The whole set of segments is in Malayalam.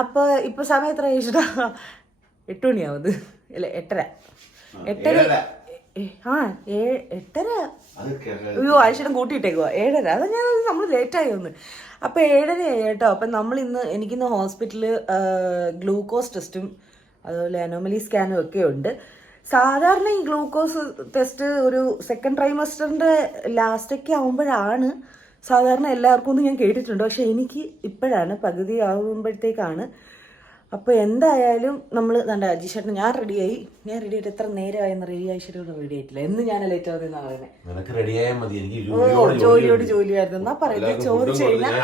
അപ്പൊ ഇപ്പൊ സമയം എത്ര കഴിച്ചിട്ടാ? 8 മണിയാവുന്നത്. അല്ലെ 8:30. 8:30. 8:30. അയ്യോ ആഴ്ചയുടെ കൂട്ടിയിട്ടേക്കുവാ 7:30. അതാ ഞാൻ നമ്മൾ ലേറ്റായി ഒന്ന്. അപ്പൊ 7:30 കേട്ടോ. അപ്പൊ നമ്മൾ എനിക്കിന്ന് ഹോസ്പിറ്റലിൽ ഗ്ലൂക്കോസ് ടെസ്റ്റും അതുപോലെ അനോമലി സ്കാനും ഒക്കെ ഉണ്ട്. സാധാരണ ഈ ഗ്ലൂക്കോസ് ടെസ്റ്റ് ഒരു സെക്കൻഡ് ട്രൈമസ്റ്ററിന്റെ ലാസ്റ്റൊക്കെ ആവുമ്പോഴാണ് സാധാരണ എല്ലാവർക്കും ഒന്നും ഞാൻ കേട്ടിട്ടുണ്ട്. പക്ഷെ എനിക്ക് ഇപ്പോഴാണ് പകുതി ആകുമ്പോഴത്തേക്കാണ്. അപ്പോൾ എന്തായാലും നമ്മൾ അജിഷേട്ടൻ ഞാൻ റെഡിയായിട്ട് എത്ര നേരമായെന്ന് റെഡി ആയിട്ടോട് റെഡി ആയിട്ടില്ല. എന്ന് ഞാൻ ലേറ്റ് ആവുന്നതെന്നാണ് പറയുന്നത്. ജോലിയായിരുന്നു എന്നാ പറയുന്നത്. ചോദിച്ചു കഴിഞ്ഞാൽ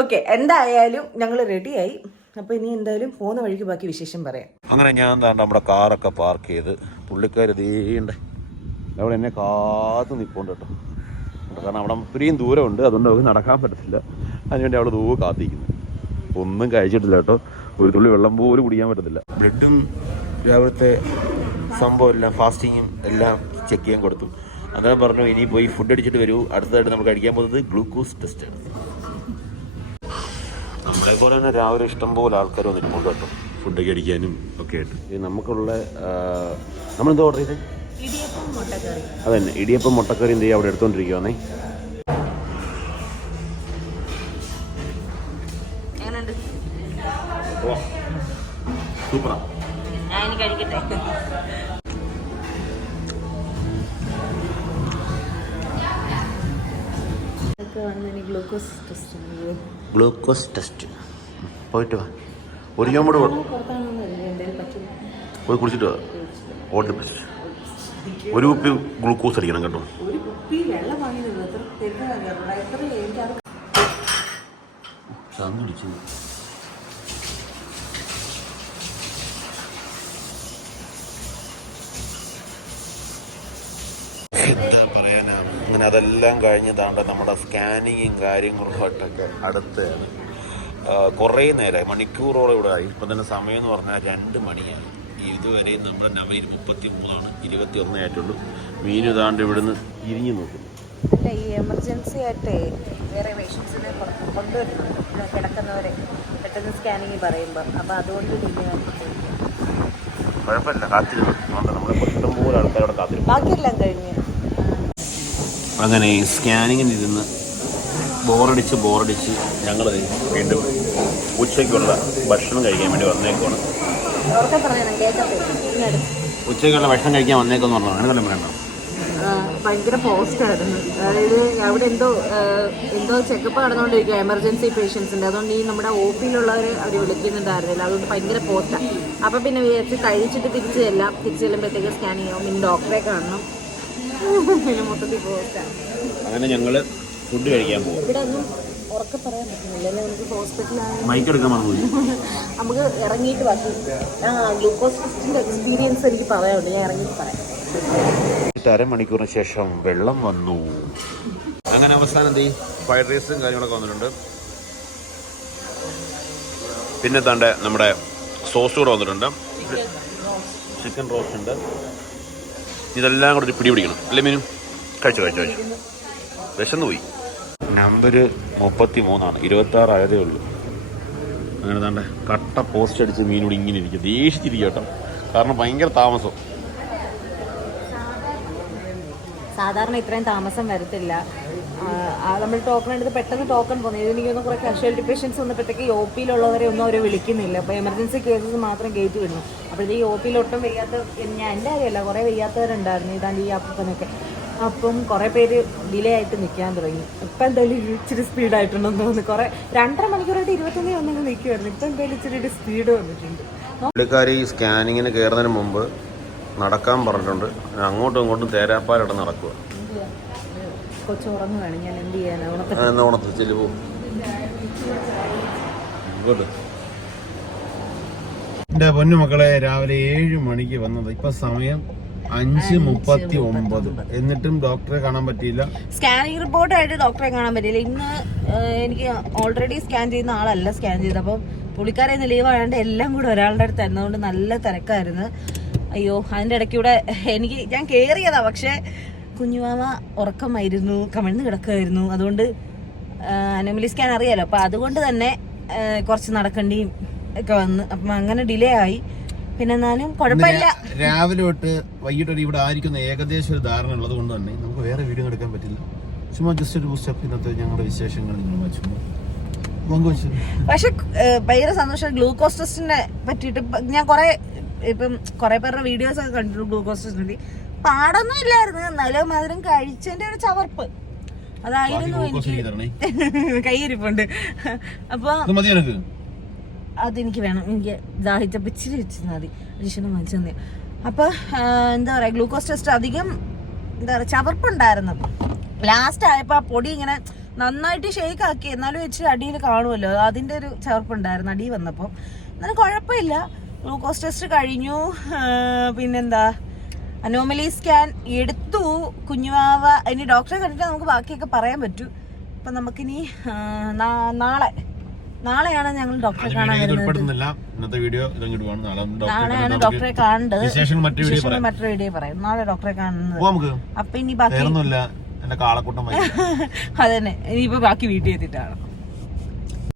ഓക്കെ. എന്തായാലും ഞങ്ങൾ റെഡിയായി. അപ്പൊ ഇനി എന്തായാലും പോകുന്ന വഴിക്ക് ബാക്കി വിശേഷം പറയാം. അങ്ങനെ ഞാൻ നമ്മുടെ കാറൊക്കെ പാർക്ക് ചെയ്ത് പുള്ളിക്കാർ തീണ്ടേ അവിടെ എന്നെ കാത്തു നിൽപ്പുണ്ട് കേട്ടോ. കാരണം അവിടെ ഇത്രയും ദൂരമുണ്ട്, അതുകൊണ്ട് അവർക്ക് നടക്കാൻ പറ്റത്തില്ല. അതിനുവേണ്ടി അവൾ ദൂരെ കാത്തിരിക്കുന്നു. ഒന്നും കഴിച്ചിട്ടില്ല കേട്ടോ. ഒരു തുള്ളി വെള്ളം പോലും കുടിക്കാൻ പറ്റത്തില്ല. ബ്ലഡും രാവിലത്തെ സംഭവം എല്ലാം ഫാസ്റ്റിങ്ങും എല്ലാം ചെക്ക് ചെയ്യാൻ കൊടുത്തു. അങ്ങനെ പറഞ്ഞു ഇനി പോയി ഫുഡ് അടിച്ചിട്ട് വരൂ, അടുത്തതായിട്ട് നമ്മൾ കഴിക്കാൻ പോകുന്നത് ഗ്ലൂക്കോസ് ടെസ്റ്റാണ്. നമ്മളെപ്പോലെ തന്നെ രാവിലെ ഇഷ്ടംപോലെ ആൾക്കാർ വന്നിട്ടുണ്ട് കേട്ടോ ഫുഡൊക്കെ അടിക്കാനും ഒക്കെ ആയിട്ട്. നമുക്കുള്ള നമ്മളെന്താ ഓർഡർ ചെയ്തത്? അതന്നെ ഇടിയപ്പം മുട്ടക്കറി എന്ത് ചെയ്യുക അവിടെ എടുത്തോണ്ടിരിക്കുവാന്നേ. സൂപ്പറാ. ഗ്ലൂക്കോസ് ടെസ്റ്റ് പോയിട്ട് വാ. ഒരു കൂടെ പോയി കുടിച്ചിട്ട് വാ. All the best. ഒരു കുപ്പി ഗ്ലൂക്കോസ് അടിക്കണം കേട്ടോ. എന്താ പറയാനാ. അങ്ങനെ അതെല്ലാം കഴിഞ്ഞ് താണ്ട നമ്മുടെ സ്കാനിങ്ങും കാര്യങ്ങളുമായിട്ടൊക്കെ അടുത്താണ്. കുറേ നേരമായി, മണിക്കൂറോളം ഇവിടെ ആയി. ഇപ്പം തന്നെ സമയം എന്ന് പറഞ്ഞാൽ 2 മണിയായി. ഇതുവരെയും നമ്മുടെ നവയിൽ 33 21 ആയിട്ടുള്ളൂ. മീൻ ഇതാണ്ട് ഇവിടുന്ന് തിരിഞ്ഞു നോക്കുന്നു. ഈ എമർജൻസി ആയിട്ട് വേറെ പേഷ്യൻസിനെ കൊണ്ടുവരുന്നുണ്ട് കിടക്കുന്നവരെ പെട്ടെന്ന് സ്കാനിങ് പറയുമ്പോൾ. അപ്പം അതുകൊണ്ട് കുഴപ്പമില്ല, കാത്തിരുന്നു. നമ്മളെ ഇഷ്ടംപോലെ ആൾക്കാരോടെ കാത്തിരുന്നു. ബാക്കിയെല്ലാം കഴിഞ്ഞ് അങ്ങനെ സ്കാനിങ്ങിനിരുന്ന് ബോറടിച്ച് ഞങ്ങൾ വീണ്ടും ഉച്ചയ്ക്കുള്ള ഭക്ഷണം കഴിക്കാൻ വേണ്ടി വന്നേക്കുവാണ്. ഉച്ചയ്ക്കുള്ള ഭക്ഷണം കഴിക്കാൻ വന്നേക്കെന്ന് പറഞ്ഞു. അങ്ങനെ തന്നെ വേണ്ട. ഭയങ്കര പോസ്റ്റായിരുന്നു. അതായത് അവിടെ എന്തോ ചെക്കപ്പ് നടന്നുകൊണ്ടിരിക്കുക എമർജൻസി പേഷ്യൻസിൻ്റെ. അതുകൊണ്ട് ഈ നമ്മുടെ OP-യിലുള്ളവർ അവർ വിളിക്കുന്നുണ്ടായിരുന്നില്ല. അതുകൊണ്ട് ഭയങ്കര പോസ്റ്റാണ്. അപ്പം പിന്നെ വിചാരിച്ച് കഴിച്ചിട്ട് തിരിച്ചു ചെല്ലുമ്പോഴത്തേക്ക് സ്കാനിങ് ആവും, പിന്നെ ഡോക്ടറെ കാണണം. പിന്നെ മൊത്തത്തിൽ പോസ്റ്റാണ്. അങ്ങനെ ഞങ്ങൾ ഫുഡ് കഴിക്കാൻ പോകും. ഇവിടെ ഒന്നും ഉറക്കെ പറയാൻ പറ്റുന്നില്ല. നമുക്ക് ഹോസ്പിറ്റലാണ്, മൈക്ക് എടുക്കാൻ പറഞ്ഞു. നമുക്ക് ഇറങ്ങിയിട്ട് ബാക്കി ഗ്ലൂക്കോസ് ടെസ്റ്റിൻ്റെ എക്സ്പീരിയൻസ് എനിക്ക് പറയാനുണ്ട്. ഞാൻ ഇറങ്ങിയിട്ട് പറയാം. 1/2 മണിക്കൂറിന് ശേഷം വെള്ളം വന്നു. അങ്ങനെ അവസാനം എന്ത് ഫ്രൈഡ് റൈസും കാര്യങ്ങളൊക്കെ വന്നിട്ടുണ്ട്. പിന്നെ താണ്ടെ നമ്മുടെ സോസ് കൂടെ വന്നിട്ടുണ്ട്. ചിക്കൻ റോസ്റ്റ് ഉണ്ട്. ഇതെല്ലാം കൂടെ ഒരു പിടി പിടിക്കണം അല്ലേ മീനും? കഴിച്ചു വിശന്നു പോയി. നമ്പർ 33 26 ആയതേ ഉള്ളൂ. അങ്ങനെ താണ്ടെ കട്ട പോസ്റ്റ് അടിച്ച് മീനോട് ഇങ്ങനെ ഇരിക്കും. ദേഷിച്ചിരിക്കും കേട്ടോ. കാരണം ഭയങ്കര താമസം. സാധാരണ ഇത്രയും താമസം വരത്തില്ല. നമ്മൾ ടോക്കൺ എടുത്ത് പെട്ടെന്ന് ടോക്കൺ പോകുന്നത്. ഇതിനൊന്ന് കുറേ കാഷ്വാലിറ്റി പേഷ്യൻസ് വന്നപ്പോഴത്തേക്ക് OP-യിലുള്ളവരെ ഒന്നും അവർ വിളിക്കുന്നില്ല. അപ്പോൾ എമർജൻസി കേസസ് മാത്രം കയറ്റി വിടുന്നു. അപ്പോഴത്തേക്ക് ഈ OP-യിൽ വയ്യാത്ത, ഞാൻ എൻ്റെ കാര്യമല്ല, കുറേ വയ്യാത്തവരുണ്ടായിരുന്നു. ഇതാണ്ട് ഈ അപ്പനൊക്കെ. അപ്പം കുറേ പേര് ഡിലേ ആയിട്ട് നിൽക്കാൻ തുടങ്ങി. ഇപ്പം എന്തായാലും ഇച്ചിരി സ്പീഡായിട്ടുണ്ടെന്ന് തോന്നുന്നു. കുറേ 2.5 മണിക്കൂറായിട്ട് 21 വന്നെങ്കിൽ നിൽക്കുമായിരുന്നു. ഇപ്പം എന്തായാലും ഇച്ചിരി സ്പീഡ് വന്നിട്ടുണ്ട്. പുള്ളിക്കാരി സ്കാനിങ്ങിന് കയറുന്നതിന് മുമ്പ് നടക്കാൻ പറഞ്ഞിട്ടുണ്ട്. അങ്ങോട്ടും ഇങ്ങോട്ടും തേരാപ്പാലിട്ട് നടക്കുക. കൊച്ചുറങ്ങുകയാണ്. ഞാൻ എന്ത് ചെയ്യാനാ? ഓണത്തിൽ ചെല്ലുപോ. എൻ്റെ പൊന്നുമക്കളെ, രാവിലെ 7 മണിക്ക് വന്നത്. ഇപ്പൊ സമയം 5:39. എന്നിട്ടും ഡോക്ടറെ കാണാൻ പറ്റിയില്ല. സ്കാനിങ് റിപ്പോർട്ടായിട്ട് ഡോക്ടറെ കാണാൻ പറ്റിയില്ല. ഇന്ന് എനിക്ക് ഓൾറെഡി സ്കാൻ ചെയ്യുന്ന ആളല്ല സ്കാൻ ചെയ്തത്. അപ്പം പുള്ളിക്കാരെ ഇന്ന് ലീവ് ആയതുകൊണ്ട് എല്ലാം കൂടെ ഒരാളുടെ അടുത്ത് ആയിരുന്നതുകൊണ്ട് നല്ല തിരക്കായിരുന്നു. അയ്യോ, അതിൻ്റെ ഇടയ്ക്കൂടെ ഞാൻ കയറിയതാ. പക്ഷെ കുഞ്ഞുമാമ ഉറക്കമായിരുന്നു, കമിഴ്ന്ന് കിടക്കുമായിരുന്നു. അതുകൊണ്ട് അനോമലി സ്കാൻ അറിയാലോ. അപ്പം അതുകൊണ്ട് തന്നെ കുറച്ച് നടക്കേണ്ടിയും ഒക്കെ വന്ന് അപ്പം അങ്ങനെ ഡിലേ ആയി. പിന്നെ എന്നാലും കുഴപ്പമില്ല. രാവിലെ തൊട്ട് വൈകിട്ട് വരെ ഇവിടെ ആയിരിക്കുന്ന ഏകദേശം ഒരു ധാരണ ഉള്ളത് കൊണ്ട് തന്നെ നമുക്ക് വേറെ വീഡിയോ എടുക്കാൻ പറ്റില്ല. ചുമ്മാ ജസ്റ്റ് ഒരു പുസ്തകം ഇന്നത്തെ ഞങ്ങളുടെ വിശേഷങ്ങൾ നിങ്ങൾ ചുമ്മാ പങ്കുവച്ചു. പക്ഷെ ഭയങ്കര സന്തോഷം. ഗ്ലൂക്കോസ് ടെസ്റ്റിനെ പറ്റിയിട്ട് ഞാൻ കുറെ പേരുടെ വീഡിയോസ് ഒക്കെ കണ്ടിട്ടുണ്ട്. ഗ്ലൂക്കോസ് ടെസ്റ്റിന്റെ പാടൊന്നും ഇല്ലായിരുന്നു, എന്നാലും മധുരം കഴിച്ചതിന്റെ ഒരു ചവർപ്പ് അതായിരുന്നു എനിക്ക്. കൈയിരിപ്പുണ്ട്. അപ്പൊ അതെനിക്ക് വേണം, എനിക്ക് ദാഹിച്ചപ്പോ ഇച്ചിരി വെച്ചാൽ മതി. അരീക്ഷണം വാങ്ങിച്ചു തന്നെ. അപ്പൊ എന്താ പറയാ, ഗ്ലൂക്കോസ് ടെസ്റ്റ് അധികം എന്താ പറയാ ചവർപ്പുണ്ടായിരുന്നു. ലാസ്റ്റ് ആയപ്പോ ആ പൊടി ഇങ്ങനെ നന്നായിട്ട് ഷേക്ക് ആക്കി, എന്നാലും ഇച്ചിരി അടിയിൽ കാണുമല്ലോ, അതിന്റെ ഒരു ചവർപ്പുണ്ടായിരുന്നു അടി വന്നപ്പോൾ. എന്നാലും കുഴപ്പമില്ല. ഗ്ലൂക്കോസ് ടെസ്റ്റ് കഴിഞ്ഞു. പിന്നെന്താ, അനോമലി സ്കാൻ എടുത്തു. കുഞ്ഞുവാവ ഇനി ഡോക്ടറെ കണ്ടിട്ട് നമുക്ക് ബാക്കിയൊക്കെ പറയാൻ പറ്റൂ. അപ്പൊ നമുക്കിനി നാളെയാണ് ഞങ്ങൾ ഡോക്ടറെ കാണാൻ വരുന്നത്. നാളെയാണ് ഡോക്ടറെ കാണേണ്ടത്. മറ്റൊരു വീഡിയോ പറയും. നാളെ ഡോക്ടറെ കാണുന്നത്. അപ്പൊ ഇനി ബാക്കി അതന്നെ, ഇനിയിപ്പോ ബാക്കി വീട്ടിൽ എത്തിയിട്ടാണ്.